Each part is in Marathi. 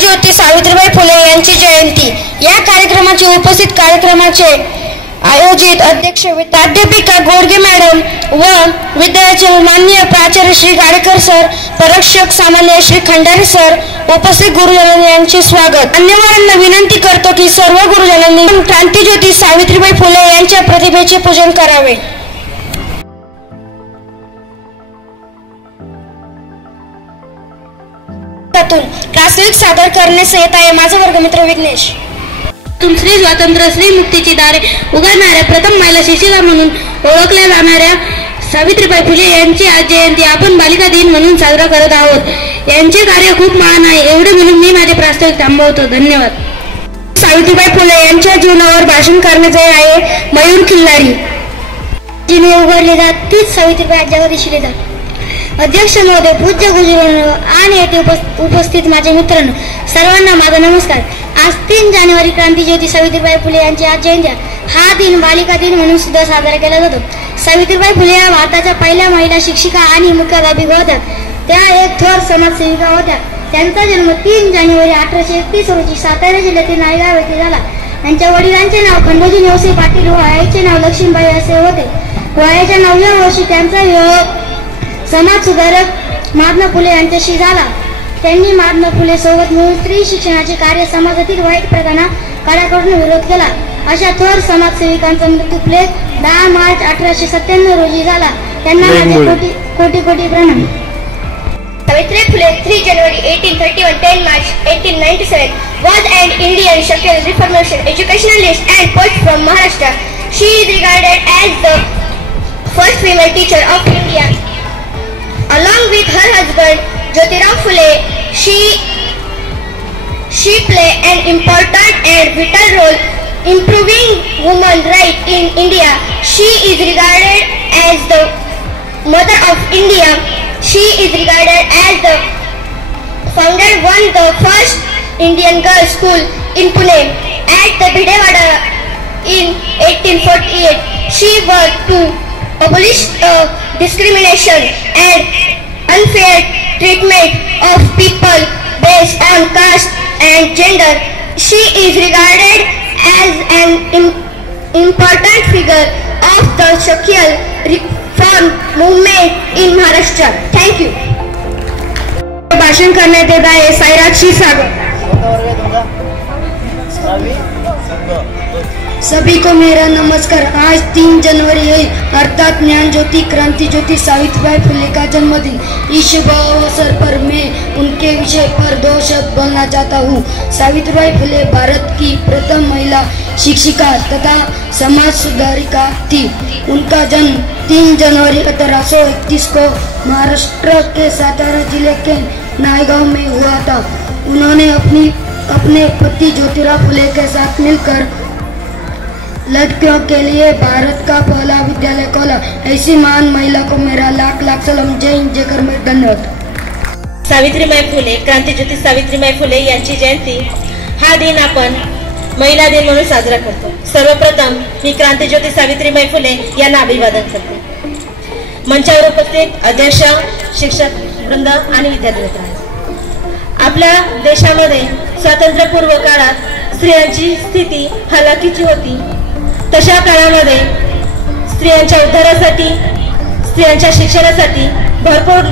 क्रांतिज्योती सावित्रीबाई फुले यांची जयंती या कार्यक्रमाचे उपस्थित कार्यक्रमाचे आयोजित अध्यक्ष प्राध्यापिका गोडगे मॅडम व विद्यालयाचे माननीय प्राचार्य श्री गाडेकर सर, परीक्षक सामान्य श्री खंडारे सर, उपस्थित गुरुजनांनी यांचे स्वागत. मान्यवरांना विनंती करतो की सर्व गुरुजनांनी क्रांतिज्योती सावित्रीबाई फुले यांच्या प्रतिमेचे पूजन करावे. प्रास्ताविक सादर करण्यास येत आहे माझा वर्गमित्र विघ्नेश. श्री स्वातंत्र्य श्री मुक्तीची दारे उघडणाऱ्या प्रथम महिला शिक्षिका म्हणून ओळखल्या जाणाऱ्या सावित्रीबाई फुले यांची आज जयंती आपण बालिका दिन म्हणून साजरा करत आहोत. यांचे कार्य खूप महान आहे एवढे म्हणून मी माझे प्रास्ताविक थांबवतो. धन्यवाद. सावित्रीबाई फुले यांच्या जीवनावर भाषण करण्याचे आहे मयूर खिल्लारी. जिने उघडले जात तीच सावित्रीबाई जगात दिसले जात. अध्यक्ष महोदय, पूज्य गुरुजन आणि येथे उपस्थित माझे मित्रांनो, सर्वांना माझा नमस्कार. आज 3 जानेवारी क्रांतिज्योती सावित्रीबाई फुले यांची आज जयंती. हा दिन बालिका दिन म्हणून सुद्धा साजरा केला जातो. सावित्रीबाई फुले या भारताच्या पहिल्या महिला शिक्षिका आणि मुख्याध्यापिका होत्या. त्या एक थोर समाजसेविका होत्या. त्यांचा जन्म 3 जानेवारी 1831 रोजी सातारा जिल्ह्यातील नायगाव येथे झाला. त्यांच्या वडिलांचे नाव खंडोजी नेवसे पाटील व आईचे नाव लक्ष्मीबाई असे होते. वयाच्या 9व्या वर्षी त्यांचा विवाह समाज सुधारक महात्मा फुले यांच्याशी झाला. त्यांनी महात्मा फुले सोबत मिळून स्त्री शिक्षणाचे कार्य, समाजातील वाईट प्रथांना कडाकडून विरोध केला. अशा थोर समाजसेविकांचा मृत्यू 10 मार्च 1897 रोजी झाला. त्यांना माझे कोटी प्रणाम. Savitri Phule 3 January 1831, 10 March 1897 was an Indian social reformation, educationalist and poet from Maharashtra. She is regarded as the first female teacher of India. Along with her husband Jyotirao Phule, she played an important and vital role improving women's rights in India. She is regarded as the mother of India. She is regarded as the founder of the first Indian girls' school in Pune at the Bhidewada in 1848. She worked to abolish discrimination and unfair treatment of people based on caste and gender. She is regarded as an important figure of the social reform movement in Maharashtra. Thank you. भाषण करण्यात येत आहे साईराज क्षीरसागर. सभी को मेरा नमस्कार. आज 3 जनवरी है अर्थात ज्ञान ज्योति क्रांति ज्योति सावित्रीबाई फुले का जन्मदिन. इस शुभ अवसर पर मैं उनके विषय पर 2 शब्द बोलना चाहता हूँ. सावित्रीबाई फुले भारत की प्रथम महिला शिक्षिका तथा समाज सुधारिका थी. उनका जन्म 3 जनवरी 1831 को महाराष्ट्र के सातारा जिले के नायगांव में हुआ था. उन्होंने अपने पति ज्योतिराव फुले के साथ मिलकर लड़कियों के लिए भारत का पहला विद्यालय खोला. ऐसी महान महिला को मेरा लाख लाख सलाम. जय हिंद, जय कर्मवीर. धन्यवाद. सावित्रीबाई फुले, क्रांतिज्योती सावित्रीबाई फुले यांची जयंती हा दिन आपण महिला दिन म्हणून साजरा करतो. सर्वप्रथम मी क्रांतिज्योती सावित्रीबाई फुले यांना अभिवादन करते. मंचावर उपस्थित अध्यक्ष, शिक्षक वृंद आणि विद्यार्थी मित्र, आपल्या देशामध्ये स्वातंत्र्यपूर्व काळात स्त्रियांची स्थिती हलाखीची होती. तशा काळामध्ये स्त्रियांच्या उद्धारासाठी, स्त्रियांच्या शिक्षणासाठी भरपूर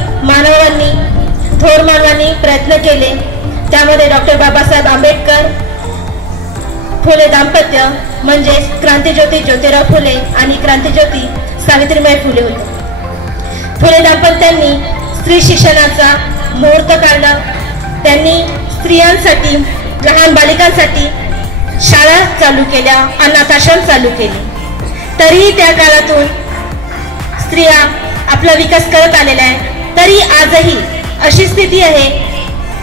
थोर मानवांनी प्रयत्न केले. त्यामध्ये डॉक्टर बाबासाहेब आंबेडकर फुले दाम्पत्य म्हणजे क्रांतिज्योती ज्योतिराव फुले आणि क्रांतिज्योती सावित्रीबाई फुले होते. फुले दाम्पत्यांनी स्त्री शिक्षणाचा मुहूर्त काढला. त्यांनी स्त्रियांसाठी, लहान बालिकांसाठी शाळा चालू केल्या, अनाथाश्रम चालू केले. तरीही त्या काळातून स्त्रिया आपला विकास करत आलेला आहे. तरी आजही अशी स्थिती आहे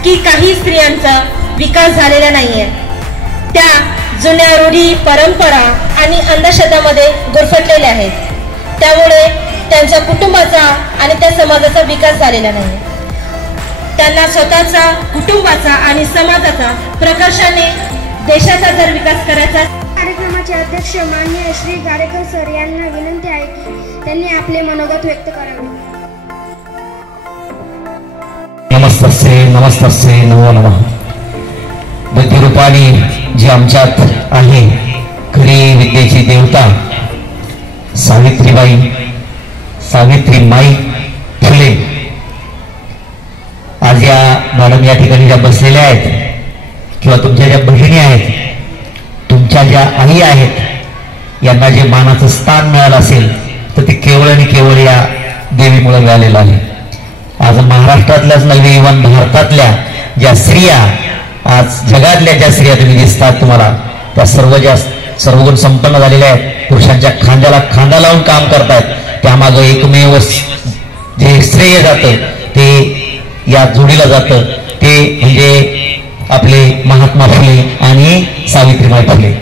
की काही स्त्रियांचा विकास झालेला नाहीये. त्या जुन्या रूढी, परंपरा आणि अंधश्रद्धामध्ये गुरफटलेल्या आहेत. त्यामुळे त्यांच्या कुटुंबाचा आणि त्या समाजाचा विकास झालेला नाही. त्यांना स्वतःचा, कुटुंबाचा आणि समाजाचा, प्रकर्षाने देशाचा जर विकास करायचा. कार्यक्रमाचे अध्यक्ष माननीय श्री गाडेकर सर यांना विनंती आहे की त्यांनी आपले मनोगत व्यक्त करावे. नमस्तस्ते नमो नमः. बुद्धिरूपाने जी आमच्यात आहे, खरी विद्येची देवता सावित्रीमाई फुले, आज या मॅडम या ठिकाणी ज्या बसलेल्या आहेत किंवा तुमच्या ज्या बहिणी आहेत, तुमच्या ज्या आई आहेत, यांना जे मानाचं स्थान मिळालं असेल तर ते केवळ आणि केवळ या देवीमुळे मिळालेलं आहे. आज महाराष्ट्रातल्याच नव्हे, इव्हन भारतातल्या ज्या स्त्रिया, आज जगातल्या ज्या स्त्रिया तुम्ही दिसतात, तुम्हाला त्या सर्वगुण संपन्न झालेल्या आहेत, पुरुषांच्या खांद्याला खांदा लावून काम करतात. त्यामागं एकमेव जे श्रेय जातं ते या जोडीला जातं, ते म्हणजे आपले महात्मा फुले आणि सावित्रीबाई फुले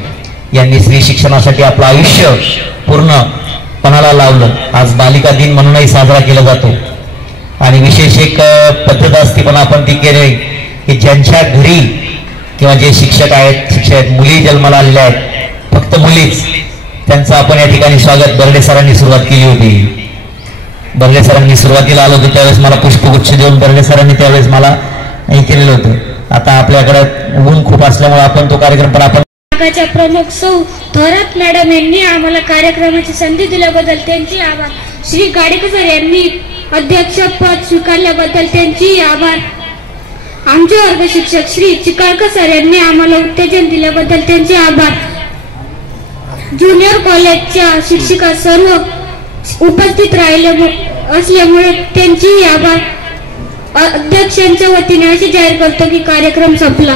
यांनी स्त्री शिक्षणासाठी आपलं आयुष्य पूर्ण पणाला लावलं. आज बालिका दिन म्हणूनही साजरा केला जातो. आणि विशेष एक पद्धत असते, पण आपण ती केली की ज्यांच्या घरी किंवा जे शिक्षक आहेत, मुली जन्माला आलेल्या आहेत, फक्त मुलीच, त्यांचं आपण या ठिकाणी स्वागत बर्डे सरांनी सुरुवात केली होती. बर्डे सरांनी सुरुवातीला आलो होतो त्यावेळेस मला पुष्पगुच्छ देऊन बर्डे सरांनी त्यावेळेस मला हे केलेलं होतं. आता आपल्याकडे ऊन खूप असल्यामुळे आपण तो कार्यक्रम पण आपण प्रमुख सौ थोरात मॅडम यांनी आम्हाला कार्यक्रमाची संधी दिल्याबद्दल त्यांचे आभार. श्री गाडेकर सर यांनी अध्यक्षपद स्वीकारल्याबद्दल त्यांचे आभार. आमचे वर्ग शिक्षक श्री चिकाळकर सर यांनी आम्हाला उत्तेजन दिल्याबद्दल त्यांचे आभार. ज्युनियर कॉलेजच्या शिक्षिका सर्व उपस्थित राहिले असल्यामुळे त्यांचेही आभार. अध्यक्षांच्या वतीने असे जाहीर करतो की कार्यक्रम संपला.